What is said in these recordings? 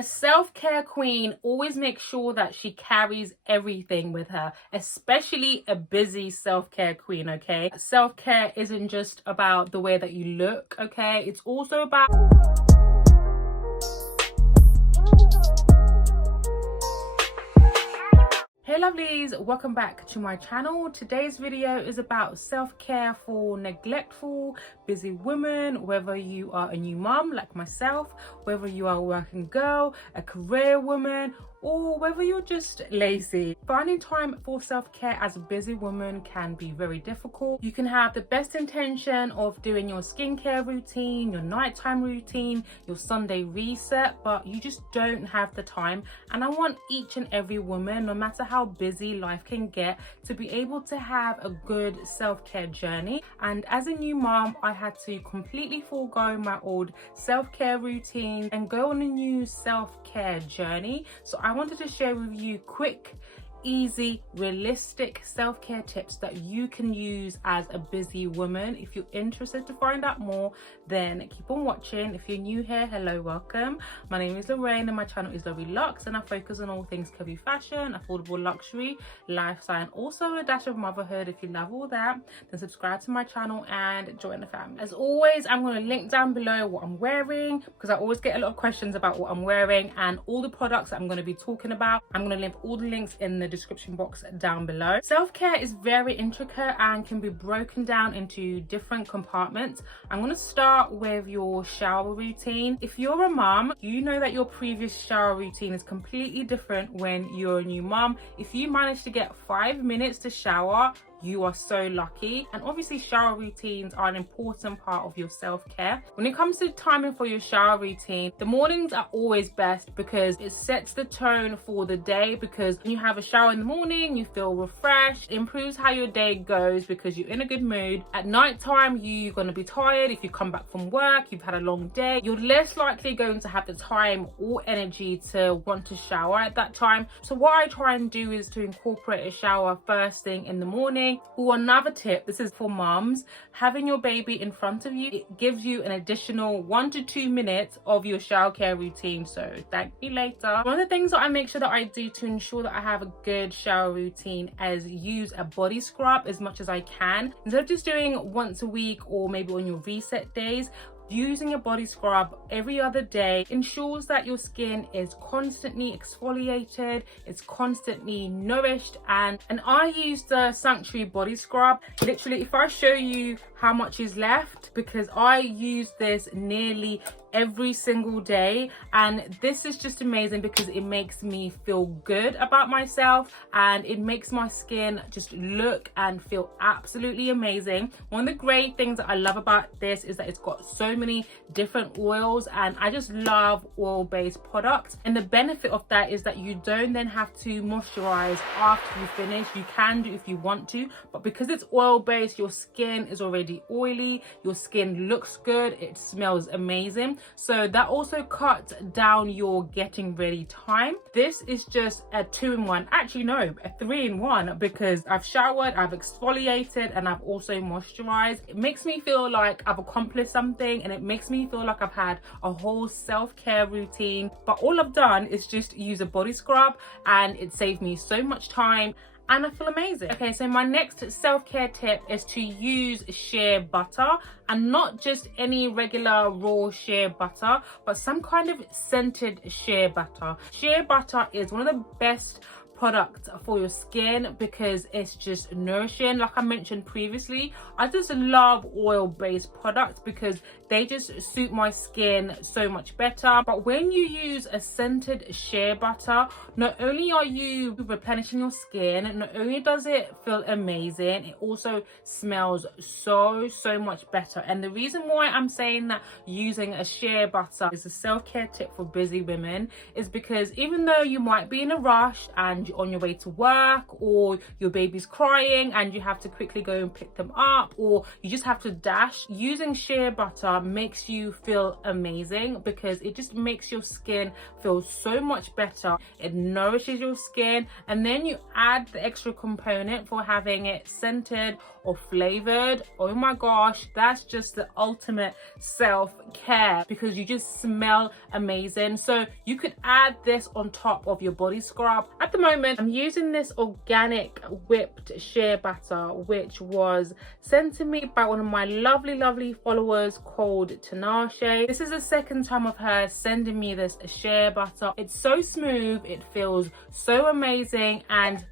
A self-care queen always makes sure that she carries everything with her, especially a busy self-care queen, okay? Self-care isn't just about the way that you look, okay? It's also about... Hey lovelies, welcome back to my channel. Today's video is about self-care for neglectful, busy women, whether you are a new mum like myself, whether you are a working girl, a career woman, or whether you're just lazy. Finding time for self-care as a busy woman can be very difficult. You can have the best intention of doing your skincare routine, your nighttime routine, your Sunday reset, but you just don't have the time. And I want each and every woman, no matter how busy life can get, to be able to have a good self-care journey. And as a new mom, I had to completely forego my old self-care routine and go on a new self-care journey. So I wanted to share with you quick, easy, realistic self-care tips that you can use as a busy woman. If you're interested to find out more, then keep on watching. If you're new here, hello, welcome. My name is Lorraine and my channel is Lorraine Luxe, and I focus on all things curvy fashion, affordable luxury, lifestyle, and also a dash of motherhood. If you love all that, then subscribe to my channel and join the family. As always, I'm going to link down below what I'm wearing, because I always get a lot of questions about what I'm wearing and all the products that I'm going to be talking about. I'm going to leave all the links in the description box down below. Self-care is very intricate and can be broken down into different compartments. I'm going to start with your shower routine. If you're a mom, you know that your previous shower routine is completely different when you're a new mom. If you manage to get 5 minutes to shower, you are so lucky. And obviously shower routines are an important part of your self-care. When it comes to timing for your shower routine, the mornings are always best because it sets the tone for the day, because when you have a shower in the morning, you feel refreshed. It improves how your day goes because you're in a good mood. At night time, you're going to be tired. If you come back from work, you've had a long day, you're less likely going to have the time or energy to want to shower at that time. So what I try and do is to incorporate a shower first thing in the morning. Or another tip, this is for moms, having your baby in front of you, it gives you an additional 1 to 2 minutes of your shower care routine. So thank you later. One of the things that I make sure that I do to ensure that I have a good shower routine is use a body scrub as much as I can. Instead of just doing once a week or maybe on your reset days, using a body scrub every other day ensures that your skin is constantly exfoliated, it's constantly nourished. And I use the Sanctuary body scrub. Literally, if I show you how much is left, because I use this nearly every single day, and this is just amazing because it makes me feel good about myself and it makes my skin just look and feel absolutely amazing. One of the great things that I love about this is that it's got so many different oils, and I just love oil-based products. And the benefit of that is that you don't then have to moisturize after you finish. You can do if you want to, but because it's oil-based, your skin is already oily, your skin looks good, it smells amazing. So that also cuts down your getting ready time. This is just a 2-in-1, actually no, a 3-in-1, because I've showered, I've exfoliated, and I've also moisturized. It makes me feel like I've accomplished something, and it makes me feel like I've had a whole self-care routine. But all I've done is just use a body scrub, and it saved me so much time and I feel amazing. Okay, so my next self-care tip is to use shea butter, and not just any regular raw shea butter, but some kind of scented shea butter. Shea butter is one of the best product for your skin because it's just nourishing. Like I mentioned previously, I just love oil-based products because they just suit my skin so much better. But when you use a scented shea butter, not only are you replenishing your skin, not only does it feel amazing, it also smells so much better. And the reason why I'm saying that using a shea butter is a self-care tip for busy women is because even though you might be in a rush and you're on your way to work, or your baby's crying and you have to quickly go and pick them up, or you just have to dash, using shea butter butter makes you feel amazing because it just makes your skin feel so much better. It nourishes your skin, and then you add the extra component for having it scented or flavored. Oh my gosh, that's just the ultimate self-care because you just smell amazing. So you could add this on top of your body scrub. At the moment, I'm using this organic whipped shea butter, which was sent to me by one of my lovely followers called Tinashe. This is the second time of her sending me this shea butter. It's so smooth, it feels so amazing, and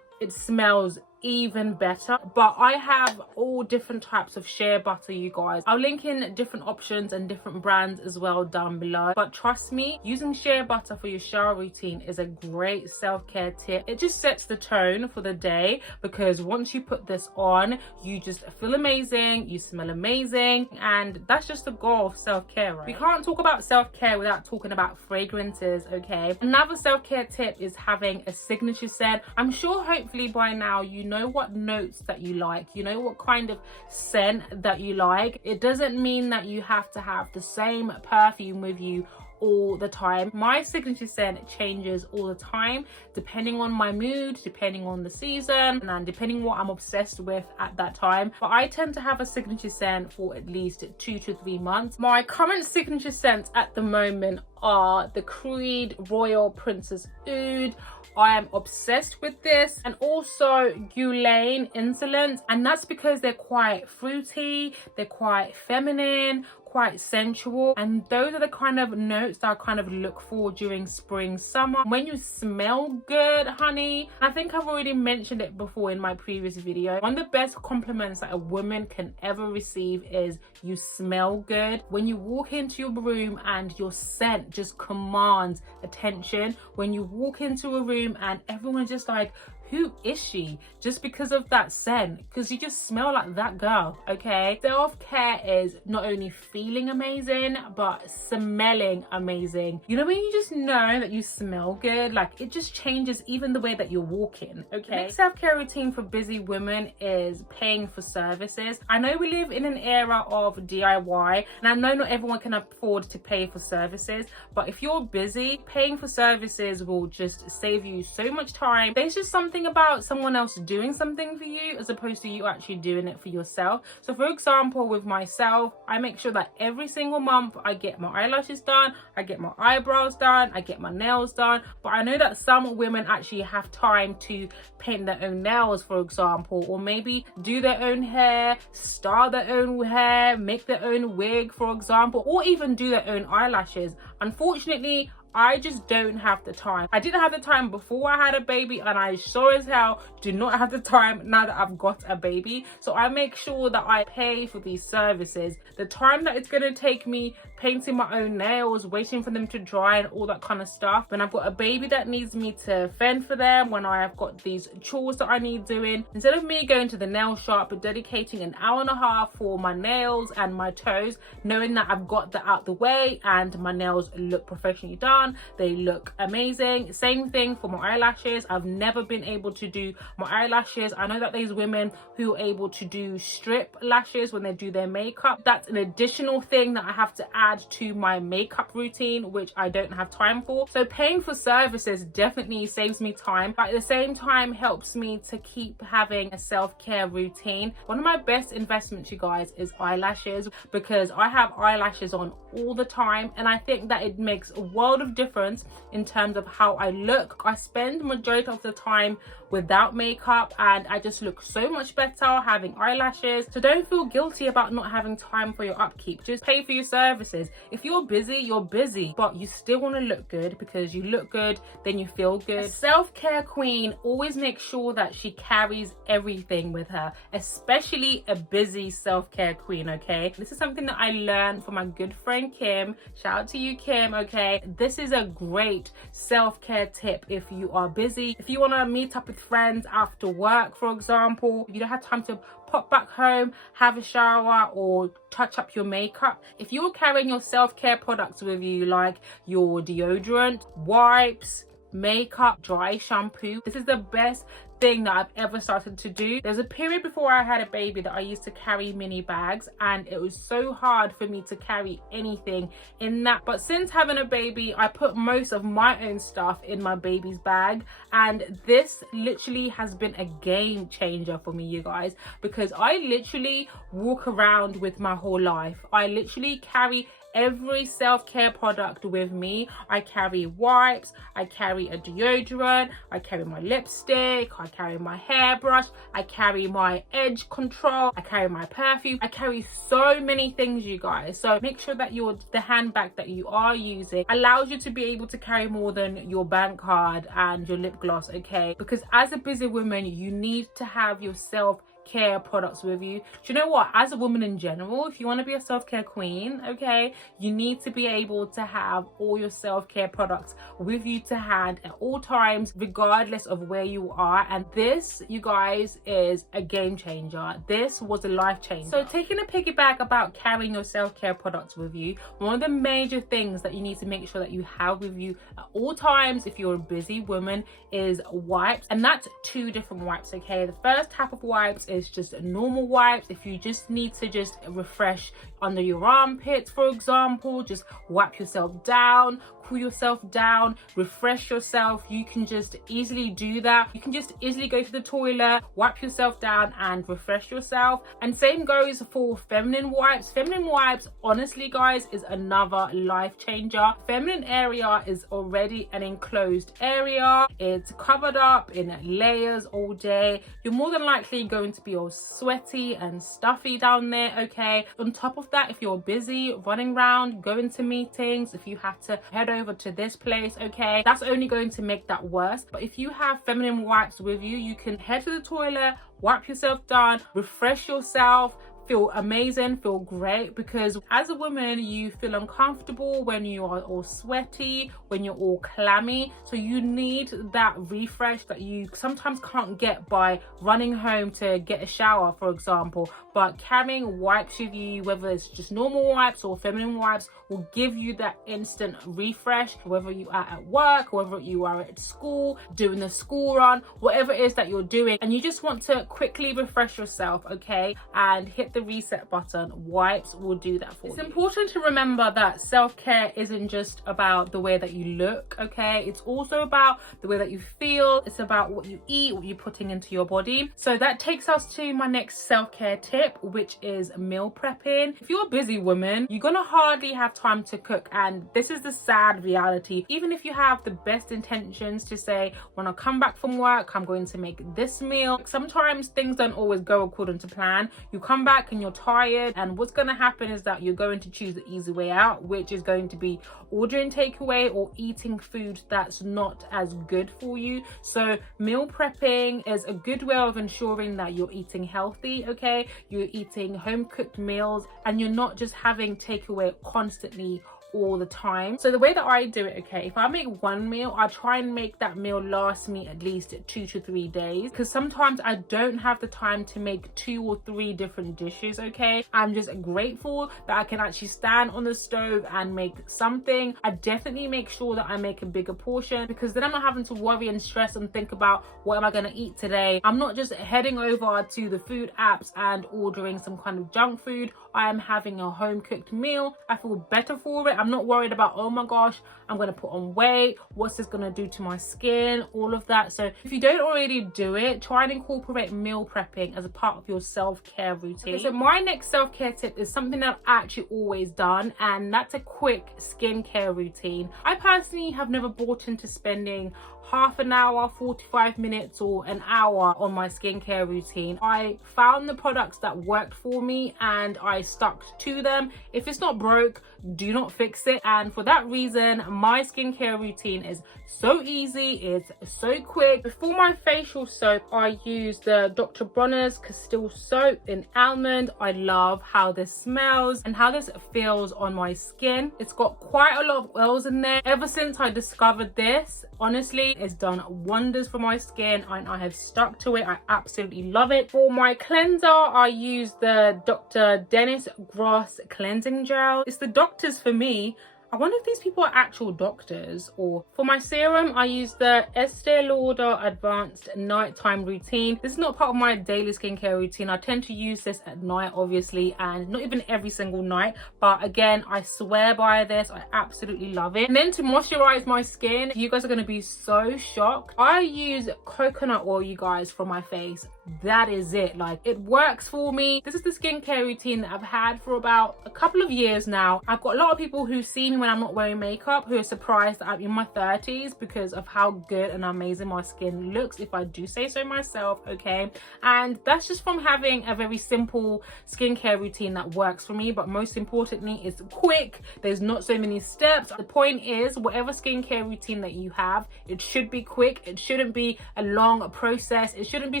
it smells even better. But I have all different types of shea butter, you guys. I'll link in different options and different brands as well down below, but trust me, using shea butter for your shower routine is a great self-care tip. It just sets the tone for the day because once you put this on, you just feel amazing, you smell amazing, and that's just the goal of self-care, right? We can't talk about self-care without talking about fragrances, okay? Another self-care tip is having a signature scent. I'm sure hopefully by now you know what notes that you like, you know what kind of scent that you like. It doesn't mean that you have to have the same perfume with you all the time. My signature scent changes all the time depending on my mood, depending on the season, and depending what I'm obsessed with at that time. But I tend to have a signature scent for at least 2 to 3 months. My current signature scents at the moment are the Creed Royal Princess Oud. I am obsessed with this, and also Guerlain Insolence, and that's because they're quite fruity, they're quite feminine, quite sensual, and those are the kind of notes that I kind of look for during spring, summer. When you smell good, honey, I think I've already mentioned it before in my previous video, one of the best compliments that a woman can ever receive is you smell good. When you walk into your room and your scent just commands attention, when you walk into a room and everyone's just like, who is she? Just because of that scent, because you just smell like that girl, okay? Self-care is not only feeling amazing, but smelling amazing. You know when you just know that you smell good, like it just changes even the way that you're walking, okay? The next self-care routine for busy women is paying for services. I know we live in an era of DIY, and I know not everyone can afford to pay for services, but if you're busy, paying for services will just save you so much time. There's just something about someone else doing something for you as opposed to you actually doing it for yourself. So for example, with myself, I make sure that every single month I get my eyelashes done, I get my eyebrows done, I get my nails done. But I know that some women actually have time to paint their own nails, for example, or maybe do their own hair, style their own hair, make their own wig, for example, or even do their own eyelashes. Unfortunately, I just don't have the time. I didn't have the time before I had a baby, and I sure as hell do not have the time now that I've got a baby. So I make sure that I pay for these services. The time that it's going to take me painting my own nails, waiting for them to dry and all that kind of stuff. When I've got a baby that needs me to fend for them, when I have got these chores that I need doing, instead of me going to the nail shop but dedicating an hour and a half for my nails and my toes, knowing that I've got that out the way and my nails look professionally done, they look amazing. Same thing for my eyelashes. I've never been able to do my eyelashes. I know that there's women who are able to do strip lashes when they do their makeup. That's an additional thing that I have to add to my makeup routine, which I don't have time for. So paying for services definitely saves me time, but at the same time helps me to keep having a self-care routine. One of my best investments, you guys, is eyelashes, because I have eyelashes on all the time, and I think that it makes a world of difference in terms of how I look. I spend majority of the time without makeup and I just look so much better having eyelashes. So don't feel guilty about not having time for your upkeep. Just pay for your services. If you're busy, you're busy, but you still want to look good, because you look good, then you feel good. A self-care queen always makes sure that she carries everything with her, especially a busy self-care queen, okay? This is something that I learned from my good friend Kim. Shout out to you, Kim, okay? This is a great self-care tip if you are busy. If you want to meet up with friends after work, for example, if you don't have time to pop back home, have a shower or touch up your makeup, if you're carrying your self-care products with you, like your deodorant, wipes, makeup, dry shampoo, this is the best thing that I've ever started to do. There's a period before I had a baby that I used to carry mini bags, and it was so hard for me to carry anything in that. But since having a baby, I put most of my own stuff in my baby's bag, and this literally has been a game changer for me, you guys, because I literally walk around with my whole life. I literally carry every self-care product with me. I carry wipes, I carry a deodorant, I carry my lipstick, I carry my hairbrush, I carry my edge control, I carry my perfume. I carry so many things, you guys. So make sure that the handbag that you are using allows you to be able to carry more than your bank card and your lip gloss, okay? Because as a busy woman, you need to have your self-care products with you. Do you know what, as a woman in general, if you want to be a self-care queen, okay, you need to be able to have all your self-care products with you to hand at all times, regardless of where you are. And this, you guys, is a game changer. This was a life changer. So taking a piggyback about carrying your self-care products with you, one of the major things that you need to make sure that you have with you at all times if you're a busy woman is wipes. And that's 2 different wipes, okay? The first type of wipes is just normal wipes. If you just need to just refresh under your armpits, for example, just wipe yourself down, cool yourself down, refresh yourself, you can just easily do that. You can just easily go to the toilet, wipe yourself down and refresh yourself. And same goes for feminine wipes. Feminine wipes, honestly guys, is another life changer. Feminine area is already an enclosed area. It's covered up in layers all day. You're more than likely going to be all sweaty and stuffy down there, okay? On top of that, if you're busy running around, going to meetings, if you have to head over to this place, okay, that's only going to make that worse. But if you have feminine wipes with you, you can head to the toilet, wipe yourself down, refresh yourself, feel amazing, feel great, because as a woman you feel uncomfortable when you are all sweaty, when you're all clammy. So you need that refresh that you sometimes can't get by running home to get a shower, for example. But carrying wipes with you, whether it's just normal wipes or feminine wipes, will give you that instant refresh, whether you are at work, whether you are at school, doing the school run, whatever it is that you're doing, and you just want to quickly refresh yourself, okay, and hit the reset button. Wipes will do that for you. It's important to remember that self-care isn't just about the way that you look, okay, it's also about the way that you feel. It's about what you eat, what you're putting into your body. So that takes us to my next self-care tip, which is meal prepping. If you're a busy woman, you're gonna hardly have time to cook, and this is the sad reality. Even if you have the best intentions to say, when I come back from work, I'm going to make this meal, sometimes things don't always go according to plan. You come back and you're tired, and what's going to happen is that you're going to choose the easy way out, which is going to be ordering takeaway or eating food that's not as good for you. So meal prepping is a good way of ensuring that you're eating healthy, okay, you're eating home cooked meals, and you're not just having takeaway constantly all the time. So the way that I do it, okay, if I make one meal, I try and make that meal last me at least 2 to 3 days, because sometimes I don't have the time to make 2 or 3 different dishes, okay. I'm just grateful that I can actually stand on the stove and make something. I definitely make sure that I make a bigger portion, because then I'm not having to worry and stress and think about what am I going to eat today. I'm not just heading over to the food apps and ordering some kind of junk food. I am having a home cooked meal. I feel better for it. I'm not worried about, oh my gosh, I'm going to put on weight, what's this going to do to my skin, all of that. So if you don't already do it, try and incorporate meal prepping as a part of your self-care routine. Okay, so my next self-care tip is something that I've actually always done, and that's a quick skincare routine. I personally have never bought into spending half an hour, 45 minutes or an hour on my skincare routine. I found the products that worked for me and I stuck to them. If it's not broke, do not fix it. And for that reason, my skincare routine is so easy, it's so quick. Before my facial soap, I use the Dr. Bronner's Castile soap in almond. I love how this smells and how this feels on my skin. It's got quite a lot of oils in there. Ever since I discovered this, honestly, it's done wonders for my skin and I have stuck to it. I absolutely love it. For my cleanser, I use the Dr. Dennis Gross cleansing gel. It's the doctor's for me. I wonder if these people are actual doctors. Or for my serum, I use the Estee Lauder Advanced Nighttime Routine. This is not part of my daily skincare routine. I tend to use this at night, obviously, and not even every single night. But again, I swear by this. I absolutely love it. And then to moisturize my skin, you guys are going to be so shocked. I use coconut oil, you guys, for my face. That is it. Like, it works for me. This is the skincare routine that I've had for about a couple of years now. I've got a lot of people who see me when I'm not wearing makeup who are surprised that I'm in my 30s because of how good and amazing my skin looks, if I do say so myself, okay? And that's just from having a very simple skincare routine that works for me, but most importantly, it's quick. There's not so many steps. The point is, whatever skincare routine that you have, it should be quick. It shouldn't be a long process. It shouldn't be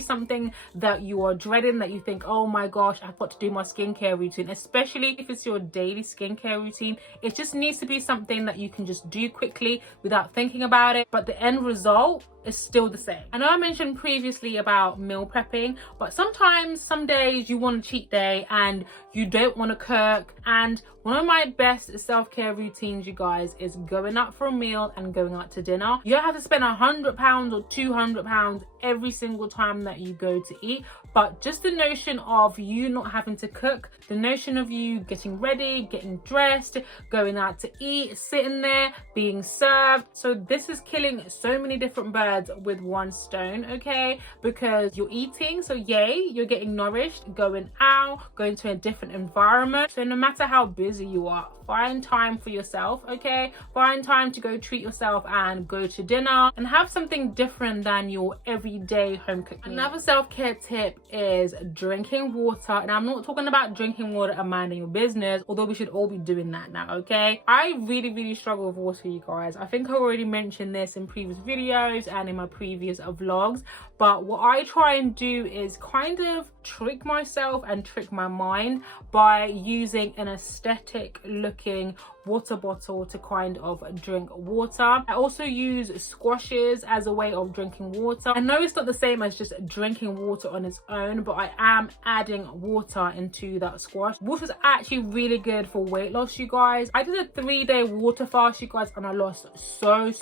something that you are dreading, that you think, oh my gosh, I've got to do my skincare routine, especially if it's your daily skincare routine. It just needs to be something that you can just do quickly without thinking about it, but the end result is still the same. I know I mentioned previously about meal prepping, but sometimes, some days you want a cheat day and you don't want to cook. And one of my best self-care routines, you guys, is going out for a meal and going out to dinner. You don't have to spend £100 or £200 every single time that you go to eat, but just the notion of you not having to cook, the notion of you getting ready, getting dressed, going out to eat, sitting there, being served. So this is killing so many different birds with one stone, okay? Because you're eating, so yay, you're getting nourished, going out, going to a different environment. So no matter how busy you are, find time for yourself, okay? Find time to go treat yourself and go to dinner and have something different than your everyday home cooked meal. Another self-care tip is drinking water. And I'm not talking about drinking water and minding your business, although we should all be doing that now, okay? I really struggle with water, you guys. I think I already mentioned this in previous videos and in my previous vlogs, but what I try and do is kind of trick myself and trick my mind by using an aesthetic looking water bottle to kind of drink water. I also use squashes as a way of drinking water. I know it's not the same as just drinking water on its own, but I am adding water into that squash. Water's actually really good for weight loss, you guys. I did a 3-day water fast, you guys, and I lost so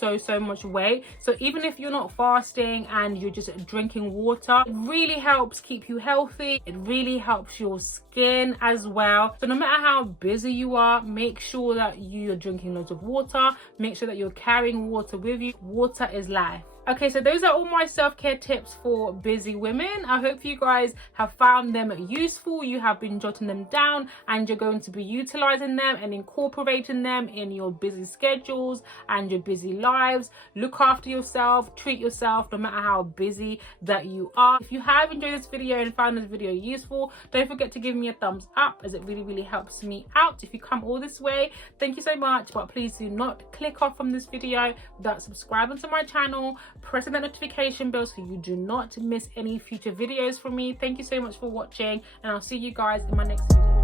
much weight. So even if you're not fasting and you're just drinking water, it really helps keep you healthy. It really helps your skin as well. So no matter how busy you are, make sure that you're drinking loads of water. Make sure that you're carrying water with you. Water is life. Okay, so those are all my self-care tips for busy women. I hope you guys have found them useful. You have been jotting them down and you're going to be utilizing them and incorporating them in your busy schedules and your busy lives. Look after yourself, treat yourself, no matter how busy that you are. If you have enjoyed this video and found this video useful, don't forget to give me a thumbs up, as it really helps me out. If you come all this way, thank you so much. But please do not click off from this video without subscribing to my channel, pressing that notification bell so you do not miss any future videos from me. Thank you so much for watching, and I'll see you guys in my next video.